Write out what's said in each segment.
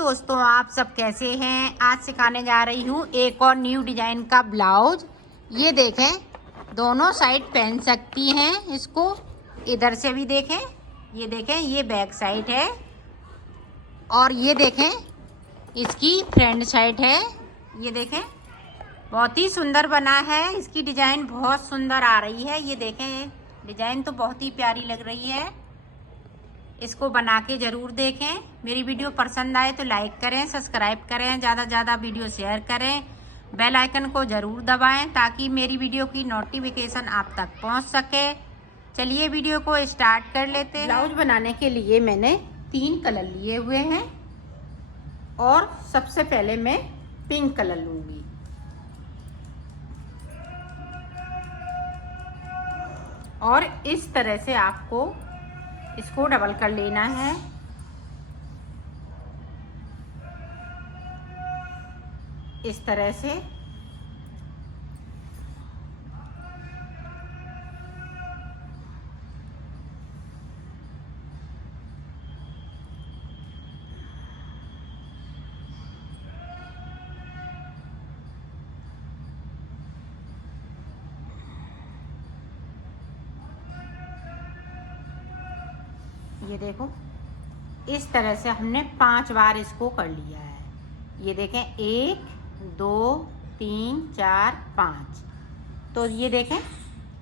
दोस्तों, आप सब कैसे हैं। आज सिखाने जा रही हूँ एक और न्यू डिजाइन का ब्लाउज। ये देखें, दोनों साइड पहन सकती हैं इसको। इधर से भी देखें, ये देखें, ये बैक साइड है और ये देखें इसकी फ्रंट साइड है। ये देखें, बहुत ही सुंदर बना है। इसकी डिजाइन बहुत सुंदर आ रही है। ये देखें, डिजाइन तो बहुत ही प्यारी लग रही है। इसको बना के ज़रूर देखें। मेरी वीडियो पसंद आए तो लाइक करें, सब्सक्राइब करें, ज़्यादा से ज़्यादा वीडियो शेयर करें, बेल आइकन को ज़रूर दबाएं ताकि मेरी वीडियो की नोटिफिकेशन आप तक पहुंच सके। चलिए वीडियो को स्टार्ट कर लेते हैं। ब्लाउज बनाने के लिए मैंने 3 कलर लिए हुए हैं और सबसे पहले मैं पिंक कलर लूँगी। और इस तरह से आपको इसको डबल कर लेना है। इस तरह से ये देखो, इस तरह से हमने 5 बार इसको कर लिया है। ये देखें, 1 2 3 4 5। तो ये देखें,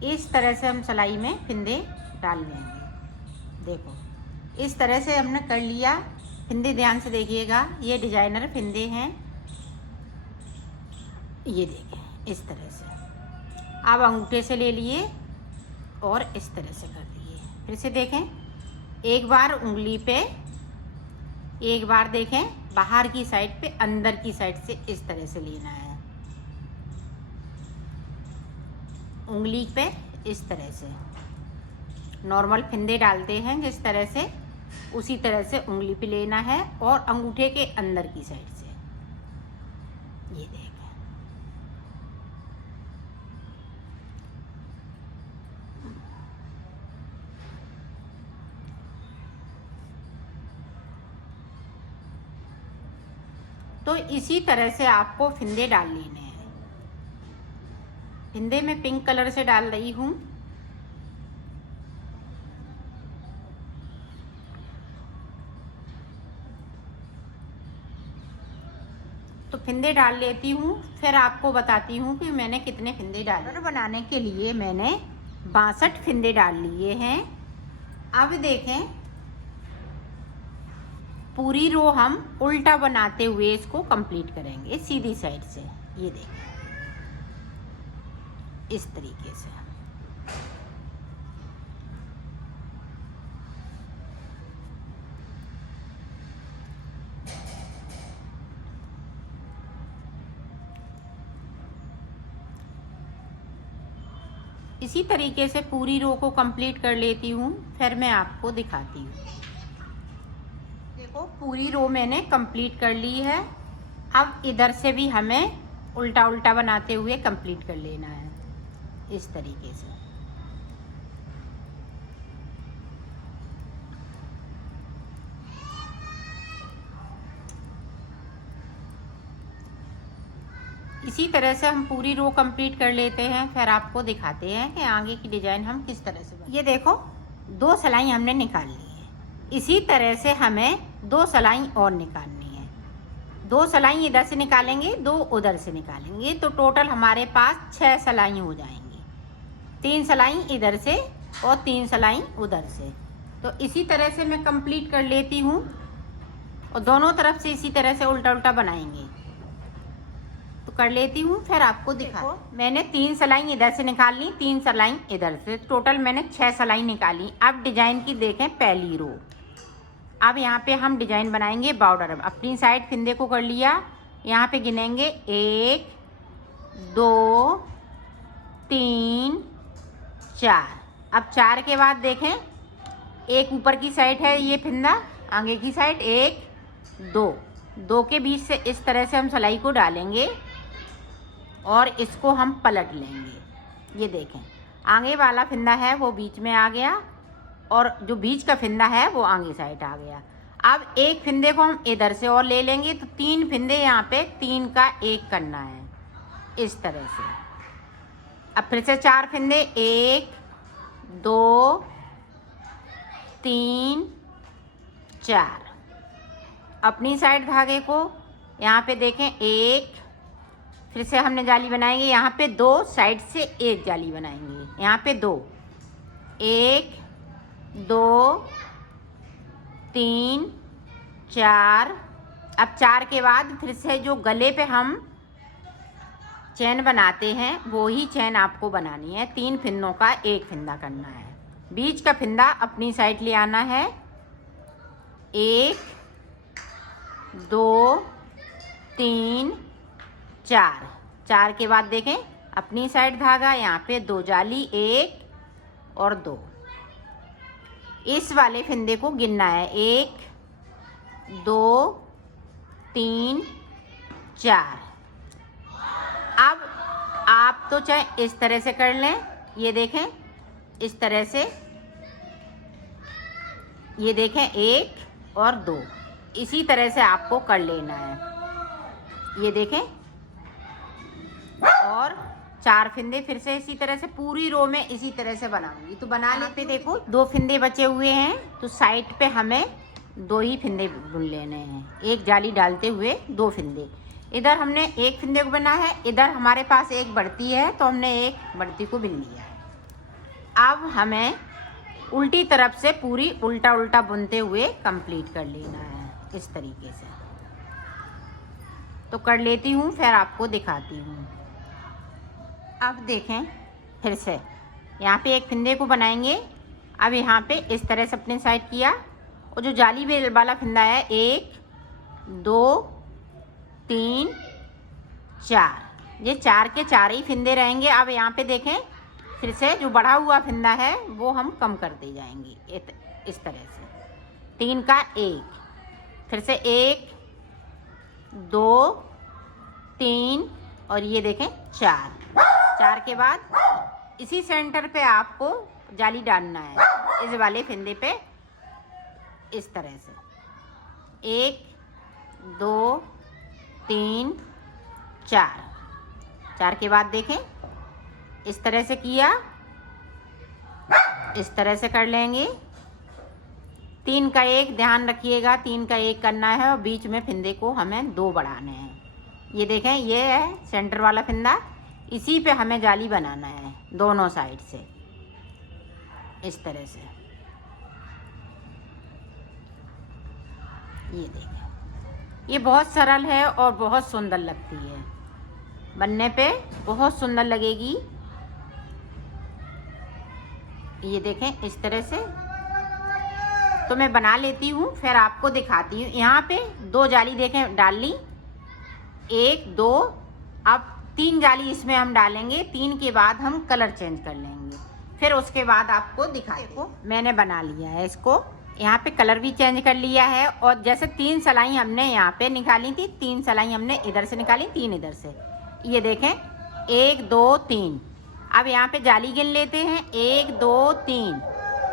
इस तरह से हम सिलाई में फिंदे डाल लेंगे। देखो, इस तरह से हमने कर लिया। फिंदे ध्यान से देखिएगा, ये डिजाइनर फिंदे हैं। ये देखें, इस तरह से आप अंगूठे से ले लिए और इस तरह से कर लिए। फिर से देखें, एक बार उंगली पे, एक बार देखें बाहर की साइड पे, अंदर की साइड से इस तरह से लेना है। उंगली पे इस तरह से नॉर्मल फिंदे डालते हैं जिस तरह से, उसी तरह से उंगली पे लेना है और अंगूठे के अंदर की साइड से। ये देखें, तो इसी तरह से आपको फिंदे डाल लेने हैं। फिंदे में पिंक कलर से डाल रही हूँ। तो फिंदे डाल लेती हूँ, फिर आपको बताती हूँ कि मैंने कितने फिंदे डाले। बनाने के लिए मैंने 62 फिंदे डाल लिए हैं। अब देखें, पूरी रो हम उल्टा बनाते हुए इसको कंप्लीट करेंगे सीधी साइड से। ये देखें, इस तरीके से। इसी तरीके से पूरी रो को कंप्लीट कर लेती हूँ, फिर मैं आपको दिखाती हूँ। देखो, पूरी रो मैंने कंप्लीट कर ली है। अब इधर से भी हमें उल्टा उल्टा बनाते हुए कंप्लीट कर लेना है, इस तरीके से। इसी तरह से हम पूरी रो कंप्लीट कर लेते हैं, फिर आपको दिखाते हैं कि आगे की डिजाइन हम किस तरह से। ये देखो, 2 सिलाई हमने निकाल ली है। इसी तरह से हमें 2 सिलाई और निकालनी है। 2 सिलाई इधर से निकालेंगे, 2 उधर से निकालेंगे, तो टोटल हमारे पास 6 सिलाई हो जाएंगी। 3 सिलाई इधर से और 3 सिलाई उधर से। तो इसी तरह से मैं कंप्लीट कर लेती हूँ और दोनों तरफ से इसी तरह से उल्टा उल्टा बनाएंगे। तो कर लेती हूँ, फिर आपको दिखा। मैंने 3 सिलाई इधर से निकाल ली, 3 सिलाई इधर से, टोटल मैंने 6 सिलाई निकाली। अब डिजाइन की देखें पहली रो। अब यहाँ पे हम डिजाइन बनाएंगे बॉर्डर। अपनी साइड फिंदे को कर लिया, यहाँ पे गिनेंगे 1 2 3 4। अब 4 के बाद देखें, एक ऊपर की साइड है ये फिंदा, आगे की साइड 1 2 के बीच से इस तरह से हम सिलाई को डालेंगे और इसको हम पलट लेंगे। ये देखें, आगे वाला फिंदा है वो बीच में आ गया और जो बीच का फिंदा है वो आगे साइड आ गया। अब एक फिंदे को हम इधर से और ले लेंगे, तो 3 फिंदे यहाँ पे 3 का 1 करना है, इस तरह से। अब फिर से 4 फिंदे, 1 2 3 4। अपनी साइड धागे को यहाँ पे देखें, 1, फिर से हमने जाली बनाएंगे यहाँ पे 2, साइड से 1 जाली बनाएंगे, यहाँ पे 2, 1 2 3 4। अब 4 के बाद फिर से जो गले पे हम चैन बनाते हैं वो ही चैन आपको बनानी है। 3 फिंदों का 1 फिंदा करना है। बीच का फिंदा अपनी साइड ले आना है, 1 2 3 4। 4 के बाद देखें अपनी साइड धागा, यहाँ पे 2 जाली, 1 और 2। इस वाले फिंदे को गिनना है, 1 2 3 4। अब आप तो चाहे इस तरह से कर लें, ये देखें इस तरह से, ये देखें 1 और 2, इसी तरह से आपको कर लेना है, ये देखें। और 4 फिंदे फिर से इसी तरह से पूरी रो में इसी तरह से बनाऊंगी। तो बना लेते, देखो 2 फिंदे बचे हुए हैं, तो साइड पे हमें 2 ही फिंदे बुन लेने हैं, 1 जाली डालते हुए 2 फिंदे। इधर हमने 1 फिंदे को बना है, इधर हमारे पास 1 बढ़ती है, तो हमने 1 बढ़ती को बिन लिया है। अब हमें उल्टी तरफ से पूरी उल्टा उल्टा बुनते हुए कंप्लीट कर लेना है, इस तरीके से। तो कर लेती हूँ, फिर आपको दिखाती हूँ। अब देखें फिर से यहाँ पे 1 फिंदे को बनाएंगे। अब यहाँ पे इस तरह से अपने साइड किया, और जो जाली वाला फिंदा है, 1 2 3 4, ये 4 के 4 ही फिंदे रहेंगे। अब यहाँ पे देखें फिर से जो बढ़ा हुआ फिंदा है वो हम कम करते जाएंगे, इस तरह से। 3 का 1, फिर से 1 2 3 और ये देखें 4। 4 के बाद इसी सेंटर पे आपको जाली डालना है, इस वाले फिंदे पे, इस तरह से। 1 2 3 4। 4 के बाद देखें इस तरह से किया, इस तरह से कर लेंगे। 3 का 1 ध्यान रखिएगा, 3 का 1 करना है, और बीच में फिंदे को हमें 2 बढ़ाने हैं। ये देखें ये है सेंटर वाला फिंदा, इसी पे हमें जाली बनाना है दोनों साइड से, इस तरह से। ये देखें, ये बहुत सरल है और बहुत सुंदर लगती है, बनने पे बहुत सुंदर लगेगी। ये देखें इस तरह से। तो मैं बना लेती हूँ, फिर आपको दिखाती हूँ। यहाँ पे 2 जाली देखें डाल ली, 1 2। अब 3 जाली इसमें हम डालेंगे, 3 के बाद हम कलर चेंज कर लेंगे, फिर उसके बाद आपको दिखाई को। मैंने बना लिया है इसको, यहाँ पे कलर भी चेंज कर लिया है। और जैसे 3 सिलाई हमने यहाँ पे निकाली थी, 3 सिलाई हमने इधर से निकाली, 3 इधर से। ये देखें 1 2 3। अब यहाँ पे जाली गिन लेते हैं, 1 2 3।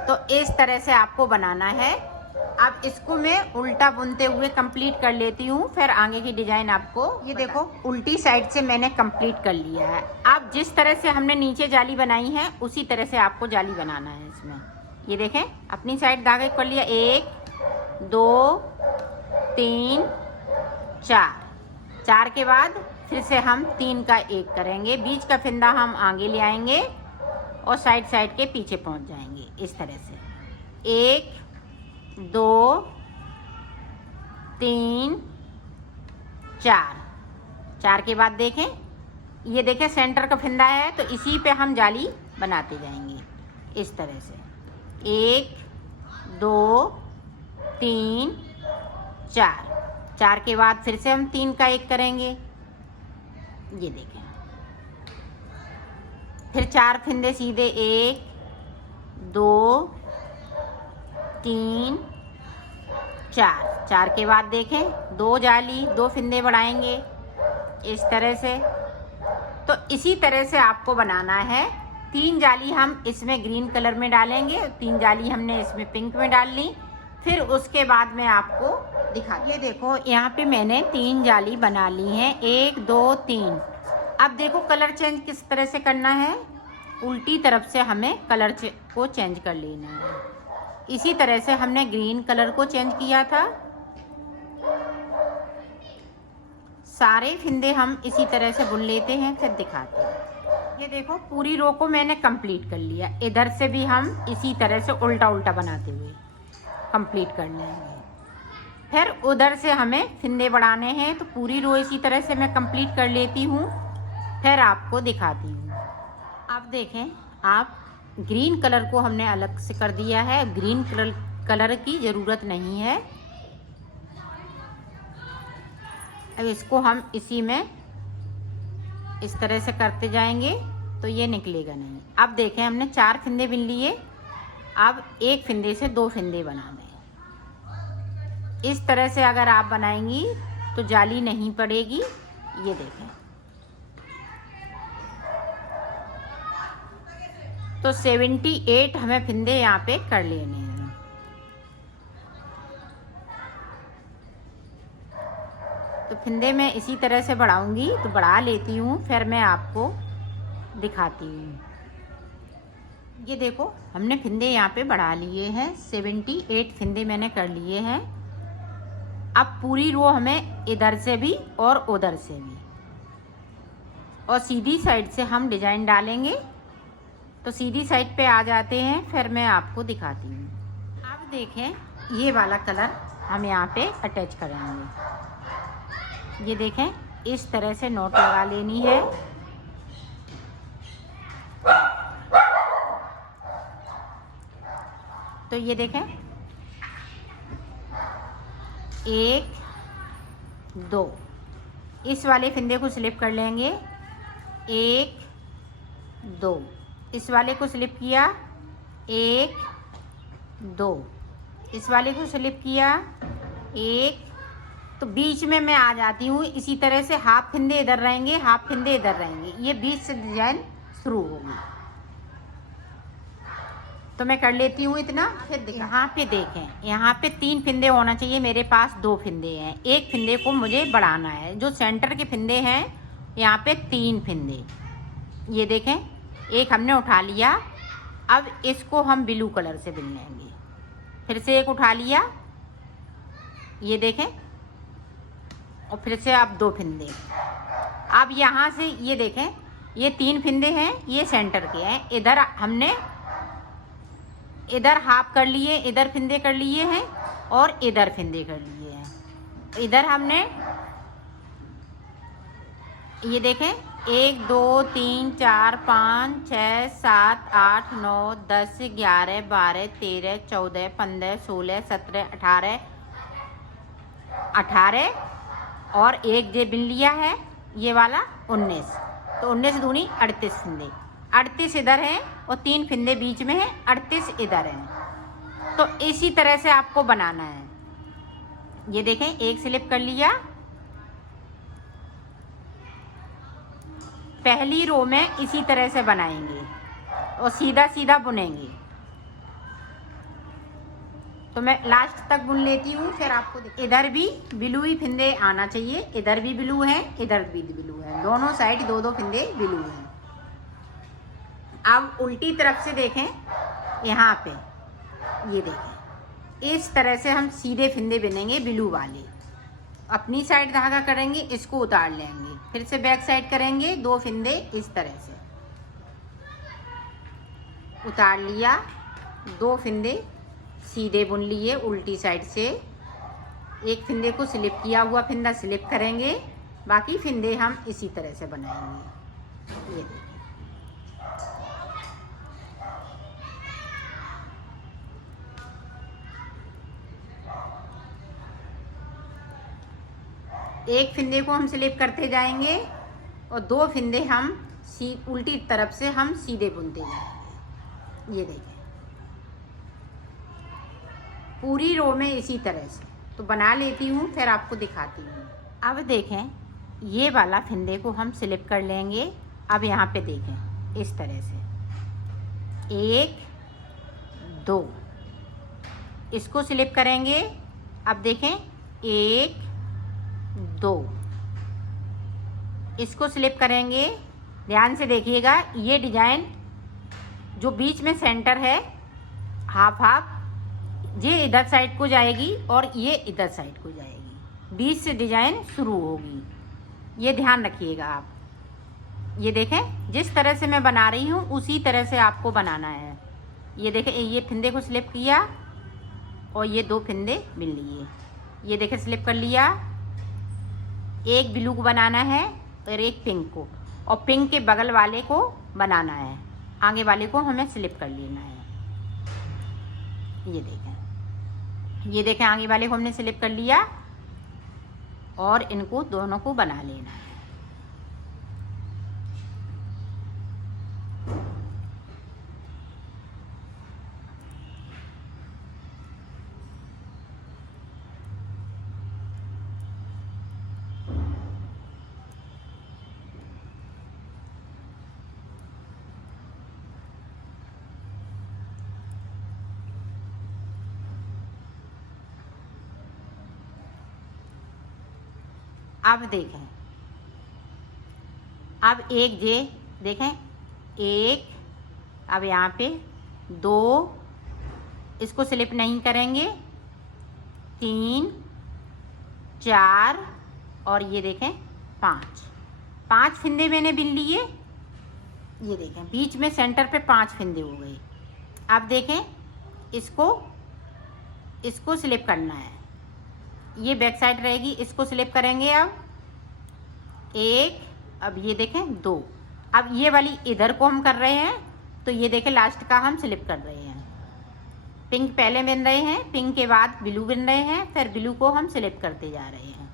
तो इस तरह से आपको बनाना है। अब इसको मैं उल्टा बुनते हुए कंप्लीट कर लेती हूँ, फिर आगे की डिजाइन आपको। ये देखो उल्टी साइड से मैंने कंप्लीट कर लिया है। अब जिस तरह से हमने नीचे जाली बनाई है उसी तरह से आपको जाली बनाना है इसमें। ये देखें अपनी साइड धागा कर लिया, 1 2 3 4। 4 के बाद फिर से हम 3 का 1 करेंगे, बीच का फिंदा हम आगे ले आएंगे और साइड साइड के पीछे पहुंच जाएंगे, इस तरह से। 1 2 3 4। 4 के बाद देखें, ये देखें सेंटर का फिंदा है, तो इसी पे हम जाली बनाते जाएंगे, इस तरह से। 1 2 3 4। 4 के बाद फिर से हम 3 का 1 करेंगे। ये देखें फिर 4 फिंदे सीधे, 1 2 3 4। 4 के बाद देखें 2 जाली, 2 फिंदे बढ़ाएंगे, इस तरह से। तो इसी तरह से आपको बनाना है। 3 जाली हम इसमें ग्रीन कलर में डालेंगे, 3 जाली हमने इसमें पिंक में डाल ली, फिर उसके बाद मैं आपको दिखा, ये देखो यहाँ पे मैंने 3 जाली बना ली हैं, 1 2 3। अब देखो कलर चेंज किस तरह से करना है, उल्टी तरफ से हमें कलर को चेंज कर लेना है। इसी तरह से हमने ग्रीन कलर को चेंज किया था। सारे फिंदे हम इसी तरह से बुन लेते हैं, फिर दिखाते हैं। ये देखो पूरी रो को मैंने कंप्लीट कर लिया। इधर से भी हम इसी तरह से उल्टा उल्टा बनाते हुए कंप्लीट कर लेंगे। फिर उधर से हमें फिंदे बढ़ाने हैं, तो पूरी रो इसी तरह से मैं कंप्लीट कर लेती हूँ, फिर आपको दिखाती हूँ। अब देखें, आप ग्रीन कलर को हमने अलग से कर दिया है। ग्रीन कलर की ज़रूरत नहीं है। अब इसको हम इसी में इस तरह से करते जाएंगे तो ये निकलेगा नहीं। अब देखें, हमने 4 फिंदे बिन लिए। अब एक फिंदे से 2 फिंदे बनाने। इस तरह से अगर आप बनाएंगी तो जाली नहीं पड़ेगी। ये देखें, तो 78 हमें फिंदे यहाँ पे कर लेने हैं। तो फिंदे मैं इसी तरह से बढ़ाऊंगी, तो बढ़ा लेती हूँ, फिर मैं आपको दिखाती हूँ। ये देखो हमने फिंदे यहाँ पे बढ़ा लिए हैं, 78 फिंदे मैंने कर लिए हैं। अब पूरी रो हमें इधर से भी और उधर से भी, और सीधी साइड से हम डिजाइन डालेंगे। तो सीधी साइड पे आ जाते हैं, फिर मैं आपको दिखाती हूँ। अब देखें, ये वाला कलर हम यहाँ पे अटैच करेंगे। ये देखें, इस तरह से नोट लगा लेनी है। तो ये देखें, 1 2, इस वाले फिंदे को स्लिप कर लेंगे। 1 2, इस वाले को स्लिप किया। 1 2, इस वाले को स्लिप किया। 1, तो बीच में मैं आ जाती हूँ। इसी तरह से हाफ फिंदे इधर रहेंगे, हाफ फिंदे इधर रहेंगे। ये बीच से डिजाइन शुरू होगी। तो मैं कर लेती हूँ इतना, फिर यहाँ पे देखें, यहाँ पे 3 फिंदे होना चाहिए। मेरे पास 2 फिंदे हैं, एक फिंदे को मुझे बढ़ाना है। जो सेंटर के फिंदे हैं, यहाँ पे 3 फिंदे। ये देखें, एक हमने उठा लिया। अब इसको हम ब्लू कलर से बिन लेंगे। फिर से एक उठा लिया, ये देखें, और फिर से आप 2 फिंदे। अब यहाँ से ये देखें, ये 3 फिंदे हैं, ये सेंटर के हैं। इधर हमने इधर हाफ कर लिए, इधर फिंदे कर लिए हैं, और इधर फिंदे कर लिए हैं। इधर हमने ये देखें, 1 2 3 4 5 6 7 8 9 10 11 12 13 14 15 16 17 18 और एक जे बिन लिया है ये वाला 19। तो 19 दूनी 38 फिंदे। 38 इधर हैं और 3 फिंदे बीच में हैं, 38 इधर हैं। तो इसी तरह से आपको बनाना है। ये देखें, एक स्लिप कर लिया। पहली रो में इसी तरह से बनाएंगे और सीधा सीधा बुनेंगे। तो मैं लास्ट तक बुन लेती हूँ, फिर आपको इधर भी ब्लू ही फिंदे आना चाहिए। इधर भी ब्लू है, इधर भी ब्लू है, दोनों साइड 2-2 फिंदे ब्लू हैं। अब उल्टी तरफ से देखें, यहाँ पे ये देखें, इस तरह से हम सीधे फिंदे बिनेंगे ब्लू वाले। अपनी साइड धागा करेंगे, इसको उतार लेंगे, फिर से बैक साइड करेंगे, 2 फिंदे इस तरह से उतार लिया, 2 फिंदे सीधे बुन लिए उल्टी साइड से। एक फिंदे को स्लिप किया हुआ फिंदा स्लिप करेंगे, बाकी फिंदे हम इसी तरह से बनाएंगे। ये देखिए, एक फिंदे को हम स्लिप करते जाएंगे और 2 फिंदे हम उल्टी तरफ से हम सीधे बुनते जाएंगे। ये देखिए, पूरी रो में इसी तरह से तो बना लेती हूँ, फिर आपको दिखाती हूँ। अब देखें, ये वाला फिंदे को हम स्लिप कर लेंगे। अब यहाँ पे देखें, इस तरह से 1 2, इसको स्लिप करेंगे। अब देखें 1 2, इसको स्लिप करेंगे। ध्यान से देखिएगा, ये डिजाइन जो बीच में सेंटर है हाफ हाफ, ये इधर साइड को जाएगी और ये इधर साइड को जाएगी, बीच से डिजाइन शुरू होगी। ये ध्यान रखिएगा आप। ये देखें, जिस तरह से मैं बना रही हूँ उसी तरह से आपको बनाना है। ये देखें, ये फिंदे को स्लिप किया और ये 2 फिंदे बिन लिए। ये देखें स्लिप कर लिया। एक ब्लू को बनाना है और एक पिंक को, और पिंक के बगल वाले को बनाना है, आगे वाले को हमें स्लिप कर लेना है। ये देखें आगे वाले को हमने स्लिप कर लिया और इनको दोनों को बना लेना है। अब देखें, अब एक जे देखें, 1, अब यहाँ पे 2, इसको स्लिप नहीं करेंगे, 3 4 और ये देखें 5 फिंदे मैंने बिन लिए। ये देखें बीच में सेंटर पे 5 फिंदे हो गए। अब देखें इसको स्लिप करना है। ये बैक साइड रहेगी, इसको स्लिप करेंगे। अब 1, अब ये देखें 2, अब ये वाली इधर को हम कर रहे हैं, तो ये देखें लास्ट का हम स्लिप कर रहे हैं। पिंक पहले बिन रहे हैं, पिंक के बाद ब्लू बिन रहे हैं, फिर ब्लू को हम स्लिप करते जा रहे हैं।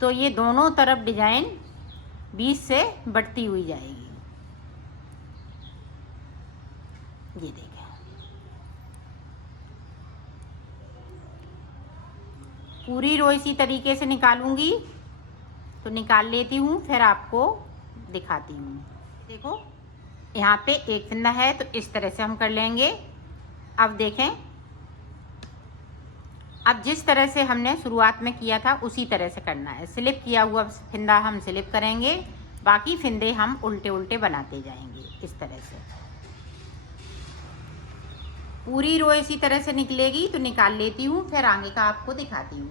तो ये दोनों तरफ डिजाइन बीच से बढ़ती हुई जाएगी। ये देखें, पूरी रो इसी तरीके से निकालूंगी, तो निकाल लेती हूँ, फिर आपको दिखाती हूँ। देखो यहाँ पे एक फिंदा है, तो इस तरह से हम कर लेंगे। अब देखें, अब जिस तरह से हमने शुरुआत में किया था उसी तरह से करना है। स्लिप किया हुआ फिंदा हम स्लिप करेंगे, बाकी फिंदे हम उल्टे उल्टे बनाते जाएंगे इस तरह से। पूरी रो इसी तरह से निकलेगी, तो निकाल लेती हूँ, फिर आगे का आपको दिखाती हूँ।